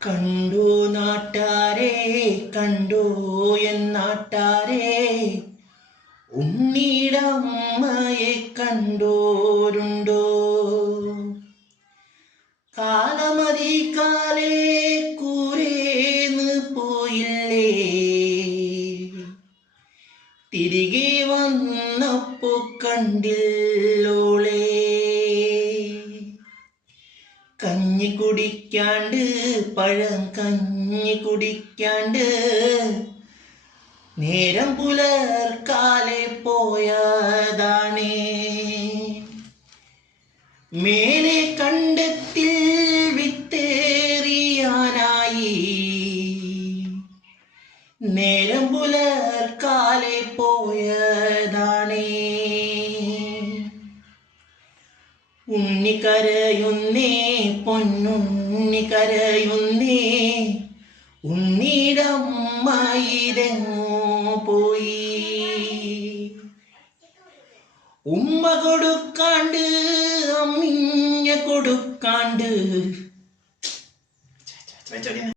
കണ്ടു നാട്ടാരെ കണ്ടു എന്നാട്ടാരെ ഉണ്ണിയുടെ അമ്മയെ കണ്ടോരുണ്ടോ? കാലമതിക്കാലേ കൂരേന്ന് പോയില്ലേ, തിരികെ വന്നപ്പോ കണ്ടില്ലോളേ. കഞ്ഞി കുടിക്കാണ്ട് പഴം കഞ്ഞി കുടിക്കാണ്ട് നേരം പുലർക്കാലെ പോയതാണേ. മേലെ കണ്ടത്തിൽ വിത്തേറിയാനായി നേരം പുലർക്കാലെ പോയതാണേ. ഉണ്ണി കരയുന്നേ പൊന്നുണ്ണി കരയുന്നേ, ഉണ്ണിയുടെ അമ്മ ഇതെങ്ങോ പോയി. ഉമ്മ കൊടുക്കാണ്ട് അമ്മിഞ്ഞ കൊടുക്കാണ്ട്